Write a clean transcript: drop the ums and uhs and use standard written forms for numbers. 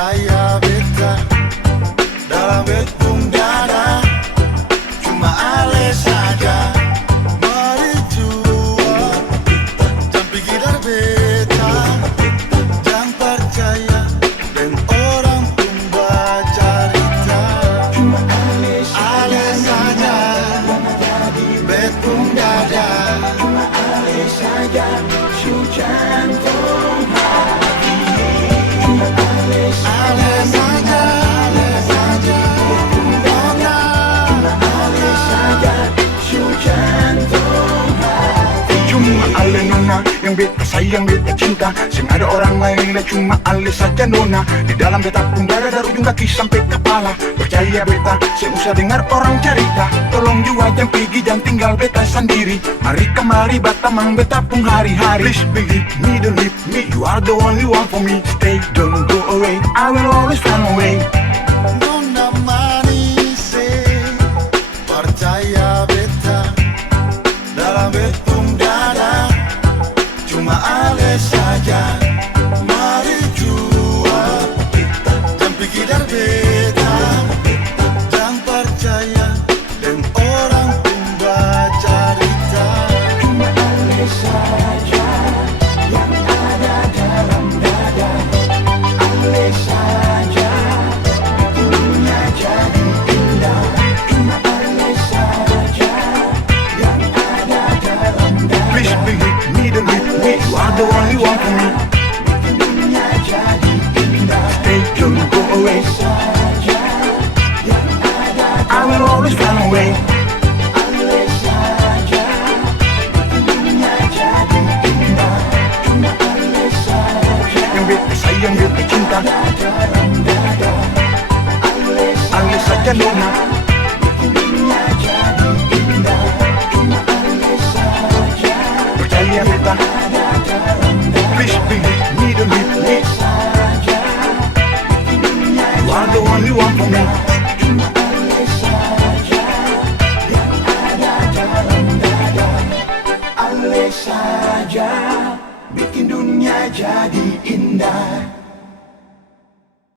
Percaya beta dalam betung dada, cuma ale saja. Mari jua jangan pikir beta, jangan percaya dan orang pembaca cerita. Cuma ale saja betung dada, cuma ale saja si jantung hati. Cuma ale saja nona, cuma ale saja si jantung hati. Cuma ale nona yang beta sayang, beta cinta. Sing ada orang lain dan cuma ale saja nona. Di dalam beta pun dada dari ujung kaki sampai kepala. Percaya beta, sing usah dengar orang cerita. Tolong juga jangan pergi, jangan tinggal beta sendiri. Mari kemari batamang beta pun hari-hari. Please believe me, don't leave me. You are the only one for me. Stay, don't go away. I will always find a way. Nona manis, percaya beta dalam betung dada, cuma ale saja. Mari jua jangan pikir beta, jangan percaya dan orang pembaca cerita. Cuma ale saja yang ada dalam dada, ale saja dunia jadi indah. Cuma ale saja yang ada dalam dada. Please believe me, don't leave me. You are the only one for me. Dunia jadi indah. Stay, don't go away. Saja yang ada I will always find a way. ale saja dunia jadi indah. Cuma ale saja Yang beta sayang, beta cinta. dalam dada, Ale saja nona. dunia jadi indah. Cuma ale saja Percaya beta. dalam dada. Please believe me, don't leave me.